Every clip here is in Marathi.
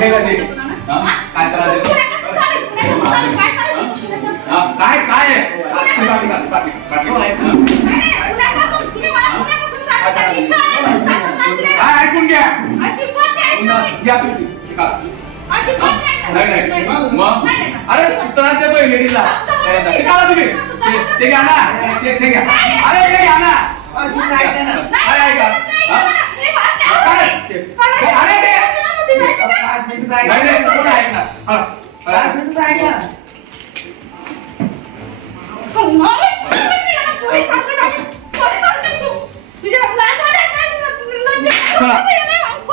हे? का ते? हा? काय त्रास देतो? काय? काय. काय ऐकून घ्या. या तुम्ही. अरे त्रास देतोय लेडीजला. ते काढा तुम्ही. ते- घ्या ना. ते घ्या. अरे ते घ्या ना. काय ऐका? काय? ते नाही नाही कोण ऐकणार हा. हा.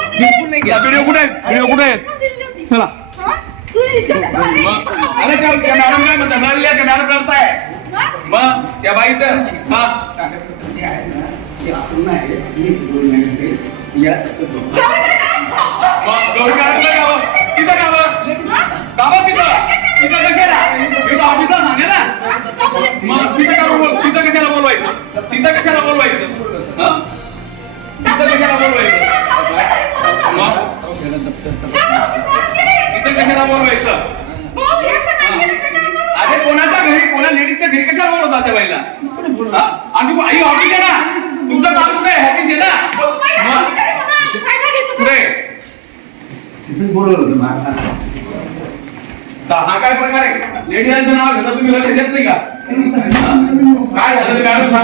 व्हिडिओ कुठे आहेत व्हिडिओ कुठे आहेत चला. मग अरे त्या त्या मॅडम काय म्हणतात? रडल्या त्या मॅडम रडताय मग त्या बाईचं हा. मग गौरी काय कशाला बोलवायचं अरे कोणाच्या घरी कोणा लेडीजच्या घरी कशाला त्या बाईला? आणि आई ऑफिस आहे ना? तुमचं काम कुठे आहे? ऑफिस आहे ना? कुठे हा काय प्रकार आहे? लेडीजांचं नाव घेता तुम्ही लक्ष देत नाही का? काय झालं? मॅडम सांगा.